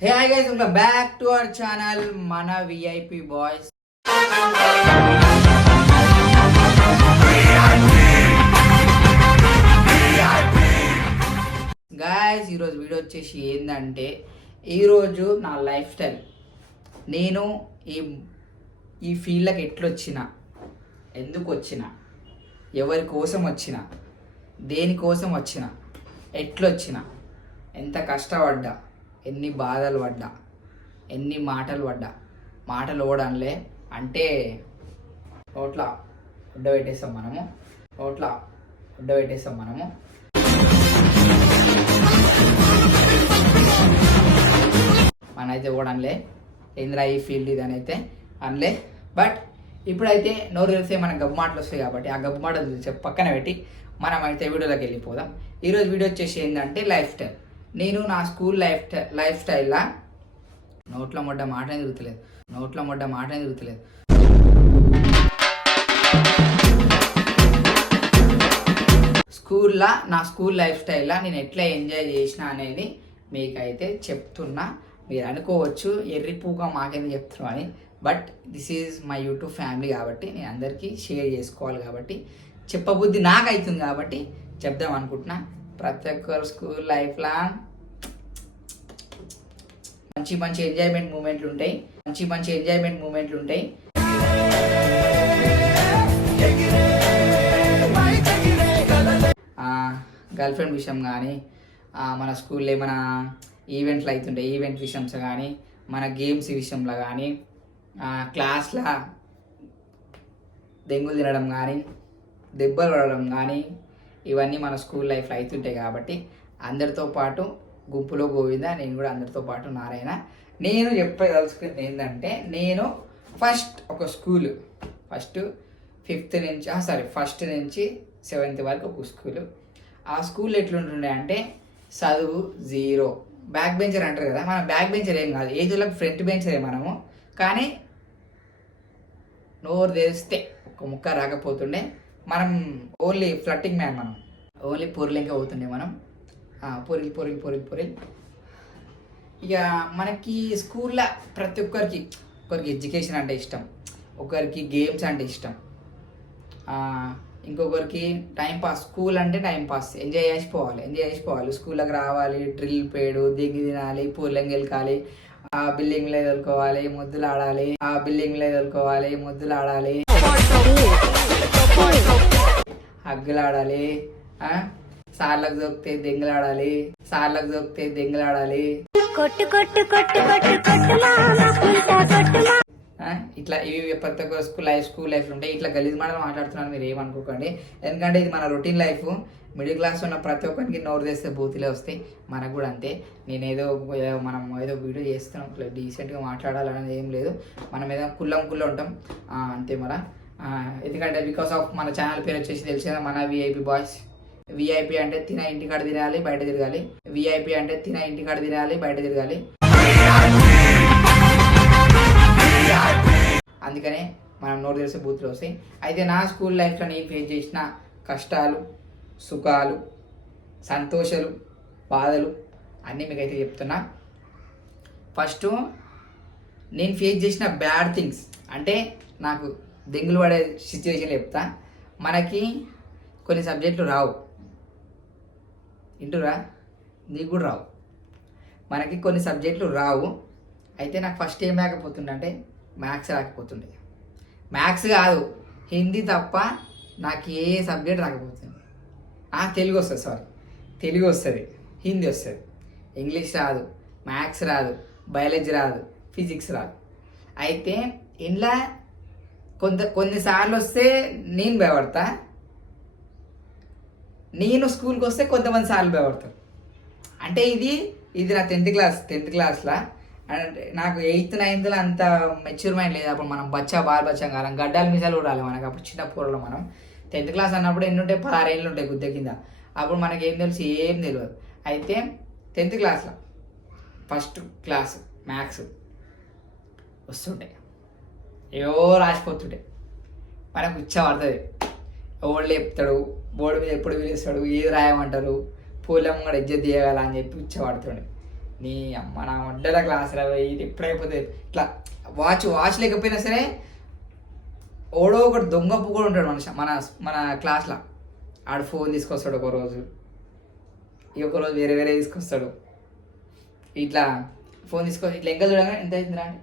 Hey hi guys welcome back to our channel మన VIP boys guys ఈరోజు video వచ్చేసి ఏంటంటే ఈరోజు నా లైఫ్ స్టైల్. నేను ఈ ఈ ఫీల్డ్కి ఎట్లొచ్చిన ఎందుకు వచ్చిన ఎవరి కోసం వచ్చిన దేనికోసం వచ్చిన ఎట్లొచ్చిన ఎంత కష్టపడ్డా ఎన్ని బాధలు పడ్డా ఎన్ని మాటలు పడ్డా మాటలు ఓడనులే. అంటే నోట్ల ఉడ్డబెట్టేస్తాం మనము. నోట్ల ఉడ్డబెట్టేస్తాం మనము. మనైతే ఓడనులే. ఏంద్రా ఈ ఫీల్డ్ ఇది అని అయితే అనలే. బట్ ఇప్పుడైతే నోరు తెలిస్తే మనకు గబ్బు మాటలు వస్తాయి కాబట్టి ఆ గబ్బు మాటలు పక్కన పెట్టి మనం అయితే వీడియోలోకి వెళ్ళిపోదాం. ఈరోజు వీడియో వచ్చేసి ఏంటంటే లైఫ్ స్టైల్. నేను నా స్కూల్ లైఫ్ లైఫ్ స్టైల్లా? నోట్లో మొడ్డ మాటనే తిరుగుతలేదు. నోట్లో మొడ్డ మాటనే తిరుగుతలేదు. స్కూల్లో నా స్కూల్ లైఫ్ స్టైల్లో నేను ఎట్లా ఎంజాయ్ చేసిన అనేది మీకైతే చెప్తున్నా. మీరు అనుకోవచ్చు ఎర్రిపూగా మాకెందుకు చెప్తున్నాం అని. But this is my YouTube family కాబట్టి నేను అందరికీ షేర్ చేసుకోవాలి కాబట్టి. చెప్పబుద్ధి నాకు అవుతుంది కాబట్టి చెప్దాం అనుకుంటున్నా. ప్రతి ఒక్కరు స్కూల్ లైఫ్లా మంచి మంచి ఎంజాయ్మెంట్ మూమెంట్లు ఉంటాయి. మంచి మంచి ఎంజాయ్మెంట్ మూమెంట్లు ఉంటాయి. గర్ల్ ఫ్రెండ్ విషయం కానీ మన స్కూల్లో ఏమైనా ఈవెంట్లు అవుతుంటాయి ఈవెంట్ విషయంలో కానీ మన గేమ్స్ విషయంలో కానీ క్లాస్లో దెంగులు తినడం కానీ దెబ్బలు పడడం కానీ ఇవన్నీ మన స్కూల్ లైఫ్లో అవుతుంటాయి కాబట్టి అందరితో పాటు గుంపులో గోవింద నేను కూడా అందరితో పాటు నారాయణ. నేను చెప్పదలుచుకుంది ఏంటంటే నేను ఫస్ట్ ఒక స్కూల్ ఫస్ట్ ఫిఫ్త్ నుంచి సారీ ఫస్ట్ నుంచి సెవెంత్ వరకు ఒక స్కూలు. ఆ స్కూల్ ఎట్లుంటుండే అంటే చదువు జీరో. బ్యాక్ బెంచర్ అంటారు కదా మన బ్యాక్ బెంచర్ ఏం కాదు ఏజ్లకు ఫ్రంట్ బెంచరే మనము. కానీ నోరు తెరిస్తే ఒక ముక్క రాకపోతుండే. మనం ఓన్లీ ఫ్లట్టింగ్ మ్యాన్ మనం. ఓన్లీ పొరిలింకే అవుతుండే మనం. పొరిల్ పొరిల్ పొరిల్ పొరిల్. ఇక మనకి స్కూల్లో ప్రతి ఒక్కరికి ఒకరికి ఎడ్యుకేషన్ అంటే ఇష్టం. ఒకరికి గేమ్స్ అంటే ఇష్టం. ఇంకొకరికి టైం పాస్ స్కూల్ అంటే టైం పాస్. ఎంజాయ్ చేసిపోవాలి ఎంజాయ్ చేసిపోవాలి స్కూల్లోకి రావాలి డ్రిల్ పేడు దిగి తినాలి పూర్లంగి వెళ్ళాలి ఆ బిల్డింగ్లో ఎదుర్కోవాలి ముద్దులు ఆడాలి ఆ బిల్డింగ్లో ఎదుర్కోవాలి ముద్దులు ఆడాలి ఆ, సార్లకు దొరికితే దెంగులాడాలి సార్లకు దొరికితే దెంగులాడాలి. కొట్టు కొట్టు కొట్టు కొట్టు కొట్టు ఇట్లా ఇవి ప్రతి ఒక్క స్కూల్ లైఫ్ స్కూల్ లైఫ్ ఉంటాయి ఇట్లా గలీజ్ మాటలు మాట్లాడుతున్నాను మీరు ఏమనుకోకండి. ఎందుకంటే ఇది మన రొటీన్ లైఫ్. మిడిల్ క్లాస్ ఉన్న ప్రతి ఒక్కరికి నోరు తెస్తే బూతులే వస్తాయి. మనకు కూడా అంతే. నేను ఏదో ఏదో మనం ఏదో వీడియో చేస్తున్నాం ఇట్లా డీసెంట్గా మాట్లాడాలనేది ఏం లేదు. మనం ఏదో కుల్లం కుల్ల ఉంటాం. అంతే ఆ, ఎందుకంటే బికాస్ ఆఫ్ మన ఛానల్ పేరు వచ్చేసి తెలిసి కదా మన విఐపి బాయ్స్ విఐపి అంటే తిన ఇంటికాడ తినాలి బయట తిరగాలి. విఐపి అంటే తిన ఇంటికాడ తినాలి బయట తిరగాలి. అందుకనే మనం నోరు తెలిసే బూతులు వస్తాయి. అయితే నా స్కూల్ లైఫ్లో నేను ఫేస్ చేసిన కష్టాలు సుఖాలు సంతోషాలు బాధలు అన్నీ మీకైతే చెప్తున్నా. ఫస్ట్ నేను ఫేస్ చేసిన బ్యాడ్ థింగ్స్ అంటే నాకు దెంగులు పడే సిచ్యువేషన్లు చెప్తా. మనకి కొన్ని సబ్జెక్టులు రావు. ఇంటురా నీకు కూడా రావు. మనకి కొన్ని సబ్జెక్టులు రావు. అయితే నాకు ఫస్ట్ ఏం రాకపోతుండే అంటే మ్యాథ్స్ రాకపోతుండే. మ్యాథ్స్ కాదు. హిందీ తప్ప నాకు ఏ సబ్జెక్ట్ రాకపోతుంది ఆ, తెలుగు వస్తుంది సారీ తెలుగు వస్తుంది హిందీ వస్తుంది. ఇంగ్లీష్ రాదు మ్యాథ్స్ రాదు బయాలజీ రాదు ఫిజిక్స్ రాదు. అయితే ఇంట్లో కొంత కొన్నిసార్లు వస్తే నేను భయపడతా. నేను స్కూల్కి వస్తే కొంతమంది సార్లు భయపడతారు. అంటే ఇది ఇది నా టెన్త్ క్లాస్ టెన్త్ క్లాస్లో. అంటే నాకు ఎయిత్ నైన్త్లో అంత మెచ్యూర్ మైండ్ లేదు. అప్పుడు మనం బచ్చా బాల్ బచ్చా కాలం గడ్డాలు మిసాలు ఉండాలి మనకు. అప్పుడు చిన్న పూరలో మనం. టెన్త్ క్లాస్ అన్నప్పుడు ఎన్ని ఉంటాయి పదహారేళ్ళు ఉంటాయి గుద్ద కింద. అప్పుడు మనకి ఏం తెలుసు? ఏం తెలియదు అయితే టెన్త్ క్లాస్లో ఫస్ట్ క్లాస్ మ్యాథ్స్ వస్తుంటాయి. ఏవో రాసిపోతుండే మనకు ఇచ్చా పడుతుంది ఎవడు చెప్తాడు బోర్డు మీద ఎప్పుడు పిలుస్తాడు ఏది రాయమంటారు పూలమ్మ కూడా ఇజ్జత్ చేయగల అని చెప్పి ఇచ్చ పడుతుండే. నీ అమ్మ నా వడ్డల క్లాసులో ఇది ఎప్పుడైపోతుంది ఇట్లా వాచ్ వాచ్ లేకపోయినా సరే ఓడో ఒకటి దొంగ కూడా ఉంటాడు మనిషి మన మన క్లాస్లో ఆడు ఫోన్ తీసుకొస్తాడు ఒక రోజు ఈ ఒక రోజు వేరే వేరే తీసుకొస్తాడు. ఇట్లా ఫోన్ తీసుకొని ఇట్లా ఎంకలు చూడగానే ఎంత అయిందిరా? అంటే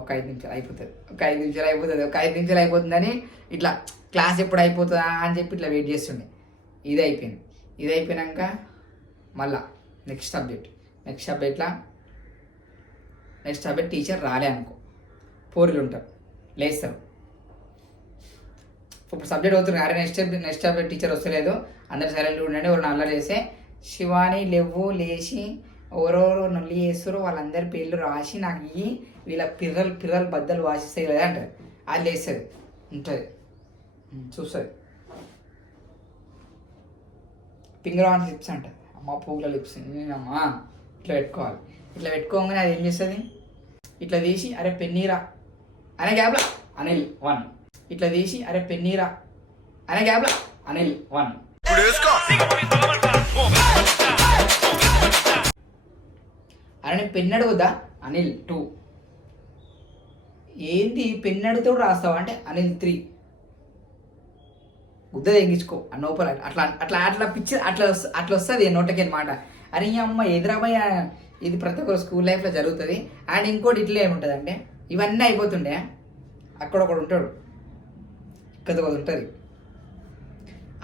ఒక ఐదు నిమిషాలు అయిపోతుంది. ఒక ఐదు నిమిషాలు అయిపోతుంది. ఒక ఐదు నిమిషాలు అయిపోతుందని ఇట్లా క్లాస్ ఎప్పుడు అయిపోతుందా అని చెప్పి ఇట్లా వెయిట్ చేస్తుండే. ఇది అయిపోయింది. ఇది అయిపోయినాక మళ్ళా నెక్స్ట్ సబ్జెక్ట్. నెక్స్ట్ సబ్జెక్ట్లో నెక్స్ట్ సబ్జెక్ట్ టీచర్ రాలే అనుకో. పోరులు ఉంటారు. లేస్తారు. ఇప్పుడు సబ్జెక్ట్ అవుతుంది అరే నెక్స్ట్ నెక్స్ట్ సబ్జెక్ట్ టీచర్ వస్తలేదు. అందరు సైలెంట్ ఉండండి. ఒక అల్లరి చేస్తే శివాని లేవు లేచి ఎవరెవరు నొల్లి చేస్తారో వాళ్ళందరి పేర్లు రాసి నాకు ఇవి వీళ్ళ పిర్రలు పిర్రలు బద్దలు వాసిస్తాయి కదా అంటారు. అది లేస్తుంది. ఉంటుంది. చూస్తుంది. ఫింగర్ ఆన్ లిప్స్ అంట. అమ్మ పూల లిప్స్. నేనమ్మా ఇట్లా పెట్టుకోవాలి. ఇట్లా పెట్టుకోగానే అది ఏం చేస్తుంది? ఇట్లా తీసి అరే పెన్నీరా. అనే గ్యాప్లా అనిల్ వన్. ఇట్లా తీసి అరే పెన్నీరా. అనే గ్యాప్లా అనిల్ వన్. అరే నేను పెన్ అడుగుదా అనిల్ టూ ఏంది పెన్ అడిగితే రాస్తావా అంటే అనిల్ త్రీ గుద్ద తెగించుకో. ఆ లోపల అట్లా అట్లా అట్లా పిచ్చి అట్లా అట్లా వస్తుంది నోటకి అనమాట అరే ఈ అమ్మ ఎదురాబాయ్ ఇది ప్రతి ఒక్కరు స్కూల్ లైఫ్లో జరుగుతుంది. అండ్ ఇంకోటి ఇట్లా ఏముంటుంది అంటే ఇవన్నీ అయిపోతుండే. అక్కడ ఒకడు ఉంటాడు. ఇక్కడ ఒకటి ఉంటుంది.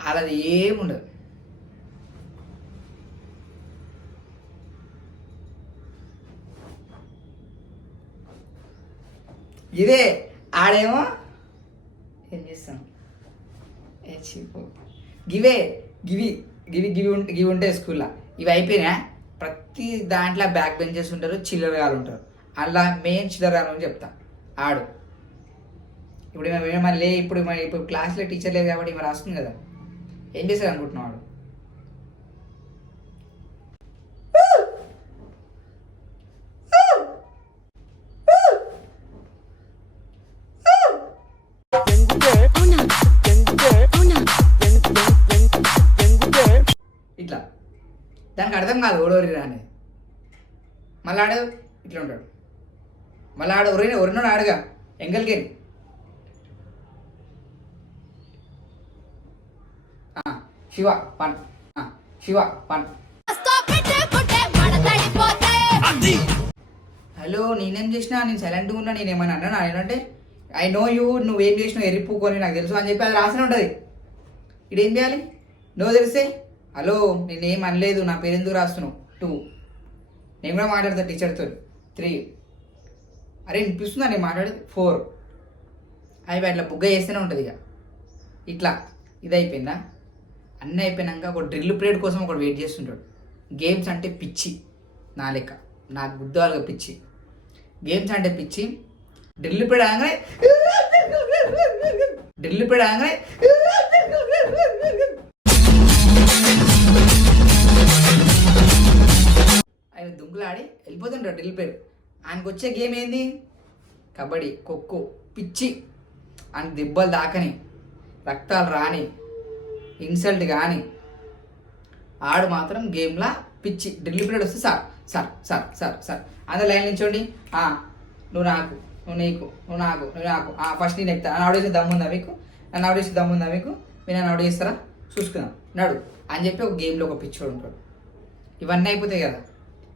అలా ఏముండదు. ఇదే ఆడేమో ఏం చేస్తాం? ఏ గివే గివి గివి గివి ఉంటే గివి ఉంటాయి స్కూల్లో. ఇవి అయిపోయినా ప్రతి దాంట్లో బ్యాక్ బెంచెస్ ఉంటారు చిల్లరగాలు ఉంటారు. అలా మెయిన్ చిల్లరగాలు అని చెప్తా. ఆడు. ఇప్పుడు ఈమె మళ్ళీ ఇప్పుడు మరి ఇప్పుడు క్లాస్లో టీచర్ లేదు కాబట్టి ఈమె రాస్తుంది కదా. ఏం చేశారు అనుకుంటున్నాడు దానికి అర్థం కాదు ఓడోరి అని మళ్ళీ ఆడు ఇట్లా ఉంటాడు. మళ్ళీ ఆడ ఒరిన ఒరినాడు ఆడుగా ఎంగల్కేని శివ పన్. శివ పన్. హలో నేనేం చేసినా నేను సైలెంట్గా ఉన్నా నేను ఏమైనా అన్నాను? ఏంటంటే ఐ నో యూ నువ్వేం చేసినావు ఎరిపుకొని నాకు తెలుసు అని చెప్పి అది రాసిన ఉంటుంది. ఇదేం చేయాలి? నువ్వు తెలిస్తే హలో నేనేం అనలేదు నా పేరు ఎందుకు రాస్తున్నావు? టూ నేను కూడా మాట్లాడతా టీచర్తో త్రీ అరే వినిపిస్తుందా? నేను మాట్లాడేది? ఫోర్ అవి అట్లా బుగ్గ చేస్తూనే ఉంటుంది ఇక. ఇట్లా. ఇది అయిపోయిందా? అన్నీ అయిపోయినాక ఒక డ్రిల్ పీరియడ్ కోసం ఒకటి వెయిట్ చేస్తుంటాడు. గేమ్స్ అంటే పిచ్చి. నా లెక్క. నాకు గుద్దాలుగా పిచ్చి. గేమ్స్ అంటే పిచ్చి. డ్రిల్ పీరియడ్ అనగానే డ్రిల్ పీరియడ్ అనగానే ఆడి వెళ్ళిపోతుంటాడు డ్రిల్ ఆయనకు వచ్చే గేమ్ ఏంది? కబడ్డీ ఖోఖో పిచ్చి. ఆయన దెబ్బలు దాకని రక్తాలు రాని ఇన్సల్ట్ కానీ. ఆడు మాత్రం గేమ్లా పిచ్చి. డ్రిల్ పీరియడ్ వస్తే sir sir sir sir sir. అందరు లైన్ నిల్చోండి. నువ్వు నాకు నువ్వు నీకు నువ్వు నాకు నువ్వు నాకు. ఫస్ట్ నేను ఎక్కుతా. నన్ను ఆడేసి దమ్ముందా మీకు? నన్ను ఆడేసి దమ్ముందా మీకు? మీరు నన్ను ఆడేస్తారా చూసుకుందాం. నడు. అని చెప్పి ఒక గేమ్లో ఒక పిచ్చోడు ఉంటాడు. ఇవన్నీ అయిపోతాయి కదా.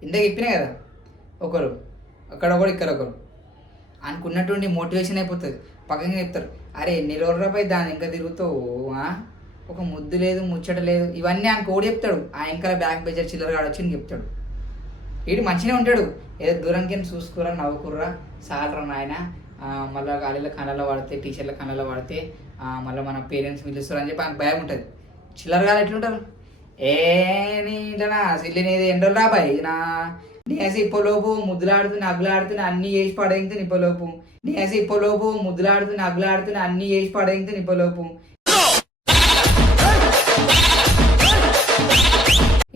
ఇందాక చెప్పినా కదా ఒకరు అక్కడ ఒకరు ఇక్కడ ఒకరు అనుకున్నటువంటి మోటివేషన్ అయిపోతుంది. పక్కన చెప్తారు అరే ఎన్ని రోజులపై దాని ఇంకా తిరుగుతావు? ఒక ముద్దు లేదు ముచ్చట లేదు. ఇవన్నీ ఆయన కోడి చెప్తాడు. ఆ ఇంకా బ్యాక్ బెజర్ చిల్లర కాడొచ్చి చెప్తాడు. వీడు మంచిగా ఉంటాడు. ఏదో దూరంకి చూసుకురా నవ్వుకుర్రా? సాలరా నాయన మళ్ళీ గాలిలో కళ్ళలో పడితే టీచర్ల కళ్ళలో పడితే మళ్ళీ మన పేరెంట్స్ పిలుస్తారు అని చెప్పి ఆయనకు భయం ఉంటుంది. చిల్లర గాలు ఎట్లుంటారు? ఏ నీటనా సిల్లి నీది ఎండలు రాబాయి నా నేసి ఇప్పలోపు ముద్దులాడుతున్న అగ్గులాడుతున్న అన్ని చేసి పడేంగితే నిప్పలోపు నేసి ఇప్పలోపు ముద్దులాడుతున్న అగ్గులాడుతున్న అన్ని చేసి పడేంగితే ఇప్పలోపు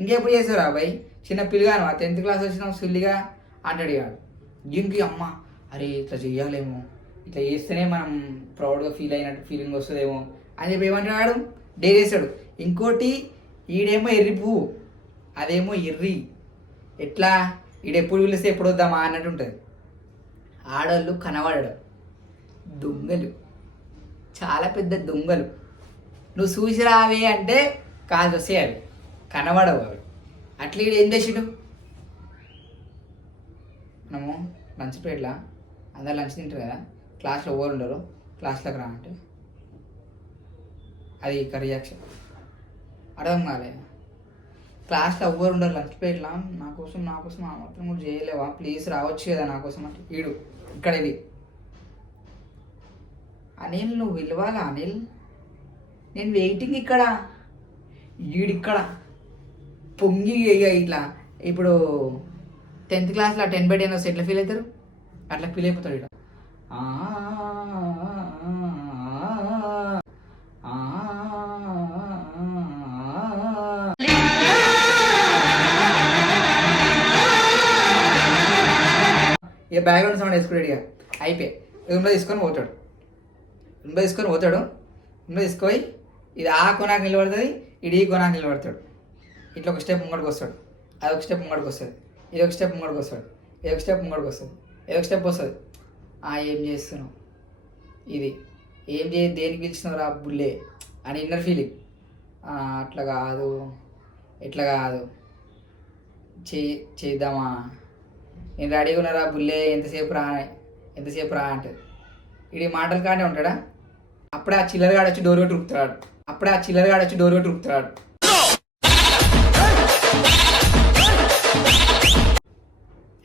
ఇంకెప్పుడు చేసావు రాబాయి చిన్న పిల్లగాను ఆ టెన్త్ క్లాస్ వచ్చినావు సిల్లిగా అంటాడు కాడు దీనికి అమ్మ అరే ఇట్లా చెయ్యాలేమో. ఇట్లా చేస్తేనే మనం ప్రౌడ్గా ఫీల్ అయినట్టు ఫీలింగ్ వస్తుందేమో అని చెప్పి ఏమంటాడు డే చేస్తాడు ఇంకోటి ఈడేమో ఎర్రి పువ్వు అదేమో ఎర్రి. ఎట్లా? ఈడెప్పుడు పిలిస్తే ఎప్పుడు వద్దామా అన్నట్టు ఉంటుంది. ఆడవాళ్ళు కనబడడం. దొంగలు. చాలా పెద్ద దొంగలు. నువ్వు చూసి రావే అంటే కాదు వస్తాయి అవి. కనబడవు అవి. అట్లా ఈడు ఏం చేసిండు? మనము లంచ్ పీరియడ్లా అందరు లంచ్ తింటారు కదా? క్లాస్లో ఓవర్ ఉండరు? క్లాస్లోకి రా అంటే అది ఇక రియాక్షన్ అర్థం కాలే క్లాస్లో ఎవ్వరు ఉండరు లంచ్ ప్లేట్లో? నా కోసం నా కోసం ఆ మాత్రం కూడా చేయలేవా? ప్లీజ్ రావచ్చు కదా నా కోసం అంటే. వీడు ఇక్కడ ఇది. అనిల్ నువ్వు విలువాలా అనిల్? నేను వెయిటింగ్ ఇక్కడ. ఈడిక్కడ పొంగి ఇట్లా. ఇప్పుడు టెన్త్ క్లాస్లో టెన్ బై టెన్ వస్తే ఎట్లా ఫీల్ అవుతారు? అట్లా ఫీల్ అయిపోతాడు ఇట్లా ఇక బ్యాక్గ్రౌండ్ సౌండ్ వేసుకున్నాడు ఇక. అయిపోయి. రూమ్లో తీసుకొని పోతాడు. రూమ్లో తీసుకొని పోతాడు. రూమ్లో తీసుకొని ఇది ఆ కొనాకు నిలబడుతుంది ఇది ఈ కొనాకు నిలబడతాడు. ఇట్లా ఒక స్టెప్ ముంగడికి వస్తాడు. అది ఒక స్టెప్ ముంగడికి వస్తుంది. ఇది ఒక స్టెప్ ముంగడికి వస్తాడు. ఇది ఒక స్టెప్ ముంగడికి వస్తుంది. ఇది ఒక స్టెప్ వస్తుంది. ఆ ఏం చేస్తున్నావు? ఇది. ఏం చే దేనికి పిలిచినావు బుల్లే? అని ఇన్నర్ ఫీలింగ్ అట్లా కాదు. ఇట్లా కాదు. చే చేద్దామా? నేను రెడీగా ఉన్నారా బుల్లే? ఎంతసేపు రా? ఎంతసేపు రా అంటే. ఇది మాటలు కానే ఉంటాడా? అప్పుడే ఆ చిల్లరగాడు వచ్చి డోర్ కొట్టి ఉరుకుతాడు. అప్పుడే ఆ చిల్లరగాడు వచ్చి డోర్ కొట్టి ఉరుకుతాడు.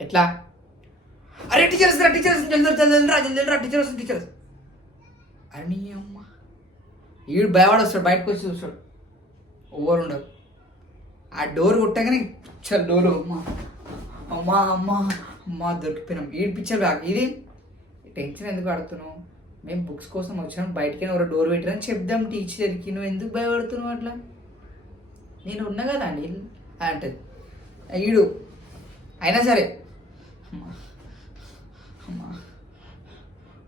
ఎట్లా? అరే టీచర్ వస్తారా టీచర్స్ వస్తుంది జల్ది జల్ది టీచర్స్ రా రా అరే నీ అమ్మ. ఈడు భయవాడు వస్తాడు బయటకు వచ్చి చూస్తాడు. ఓవర్ ఉండదు ఆ డోర్ కొట్టగానే పిచ్చర్ డోర్ అమ్మా. అమ్మా అమ్మా అమ్మా దొరికిపోయినాం. ఈ పిక్చర్ బ్యాక్ ఇది టెన్షన్ ఎందుకు ఆడుతున్నావు మేము బుక్స్ కోసం వచ్చినాం బయటికి ఎవరో డోర్ పెట్టారని చెప్దాం టీచర్కి. నువ్వు ఎందుకు భయపడుతున్నావు అట్లా? నేను ఉన్నా కదా అండి. అంటది ఈడు అయినా సరే. అమ్మా అమ్మా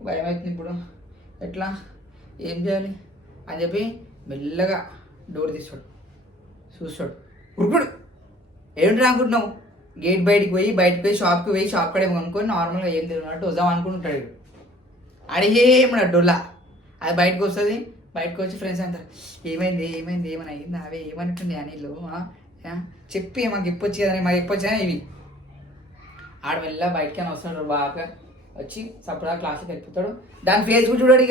భయం అవుతుంది ఇప్పుడు. ఎట్లా? ఏం చేయాలి? అని చెప్పి మెల్లగా డోర్ తీస్తాడు. చూస్తాడు. ఉరుకుడు. ఏమిటి అనుకుంటున్నావు? గేట్ బయటికి పోయి బయటకు పోయి షాప్కి పోయి షాప్ కడే కొనుక్కొని నార్మల్గా ఏం తిరుగున్నట్టు వద్దాం అనుకుంటాడు అడిగేమన్నా డొల్లా? అది బయటకు వస్తుంది. బయటకు వచ్చి ఫ్రెండ్స్ అంటారు ఏమైంది? ఏమైంది? ఏమైనా అయింది? అవే ఏమనుకుంది అనిల్ చెప్పి మాకు ఇప్పొచ్చు కదా మాకు ఇప్పొచ్చు ఇవి. ఆడ వెళ్ళా బయటకి అని వస్తాడు బాగా. వచ్చి సపడా క్లాస్కి వెళ్ళిపోతాడు. దాని ఫేస్ కూడా చూడాడు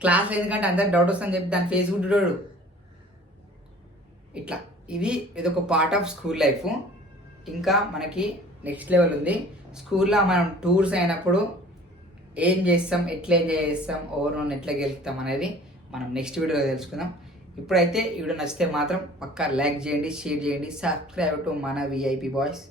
క్లాస్ ఎందుకంటే అందరికి డౌట్ వస్తుందని చెప్పి దాని ఫేస్ కూడా చూడాడు. ఇట్లా. ఇది ఇది ఒక పార్ట్ ఆఫ్ స్కూల్ లైఫ్ ఇంకా మనకి నెక్స్ట్ లెవెల్ ఉంది. స్కూల్లో మనం టూర్స్ అయినప్పుడు ఏం చేస్తాం ఎట్లా ఎంజాయ్ చేస్తాం ఓవర్ ఎట్లా గెలుస్తాం అనేది మనం నెక్స్ట్ వీడియోలో తెలుసుకుందాం. ఇప్పుడైతే వీడియో నచ్చితే మాత్రం పక్కా లైక్ చేయండి షేర్ చేయండి సబ్స్క్రైబ్ టు మన విఐపి బాయ్స్